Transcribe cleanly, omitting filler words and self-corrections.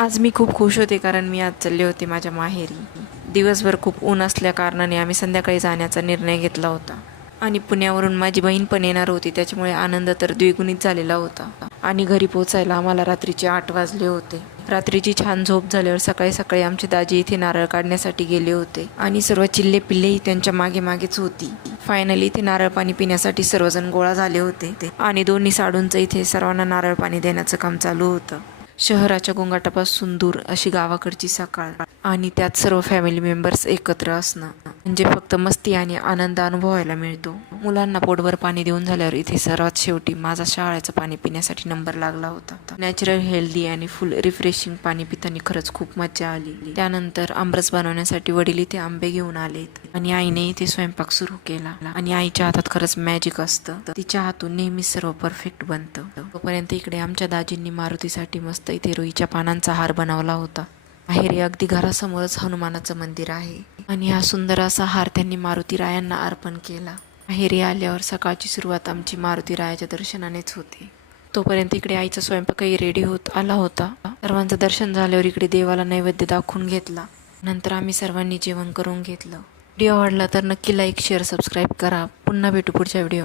आज मी खूप खुश होते कारण मी आज चालले होते माझ्या माहेरी. दिवसभर खूप ऊन असल्या कारणाने आम्ही संध्याकाळी जाण्याचा निर्णय घेतला होता. आणि पुण्यावरून माझी बहीण पण येणार होती, त्याच्यामुळे आनंद तर द्विगुणित झालेला होता. आणि घरी पोचायला आम्हाला रात्रीचे 8 वाजले होते. रात्रीची छान झोप झाल्यावर सकाळी सकाळी आमचे दाजी इथे नारळ काढण्यासाठी गेले होते आणि सर्व चिल्ले पिल्लेही त्यांच्या मागे मागेच होती. फायनली इथे नारळ पाणी पिण्यासाठी सर्वजण गोळा झाले होते आणि दोन्ही साडूंचं इथे सर्वांना नारळ पाणी देण्याचं काम चालू होतं. शहराच्या गोंगाटापासून दूर अशी गावाकडची सकाळ आणि त्यात सर्व फॅमिली मेंबर्स एकत्र असणं म्हणजे फक्त मस्ती आणि आनंद अनुभवायला मिळतो. मुलांना पोटभर पाणी देऊन झाल्यावर इथे सर्वात शेवटी माझा शाळेचं पाणी पिण्यासाठी नंबर लागला होता. नॅचरल, हेल्दी आणि फुल रिफ्रेशिंग पाणी पिताना खरंच खूप मजा आली. त्यानंतर आमरस बनवण्यासाठी वडील इथे आंबे घेऊन आले आणि आईने इथे स्वयंपाक सुरू केला. आणि आईच्या हातात खरंच मॅजिक असतं, तिच्या हातून नेहमी सर्व परफेक्ट बनतं. तोपर्यंत इकडे आमच्या दाजींनी मारुतीसाठी मस्त इथे रुईच्या पानांचा हार बनवला होता. माहेरी अगदी घरासमोरच हनुमानाचं मंदिर आहे आणि हा सुंदर असा हार त्यांनी मारुती रायांना अर्पण केला. माहेरी आल्यावर सकाळची सुरुवात आमची मारुती रायाच्या दर्शनानेच होते. तोपर्यंत इकडे आईचा स्वयंपाकही रेडी होत आला होता. सर्वांचं दर्शन झाल्यावर इकडे देवाला नैवेद्य दाखवून घेतला. नंतर आम्ही सर्वांनी जेवण करून घेतलं. व्हिडिओ आवडला तर नक्की लाईक, शेअर, सबस्क्राईब करा. पुन्हा भेटू पुढच्या व्हिडिओ.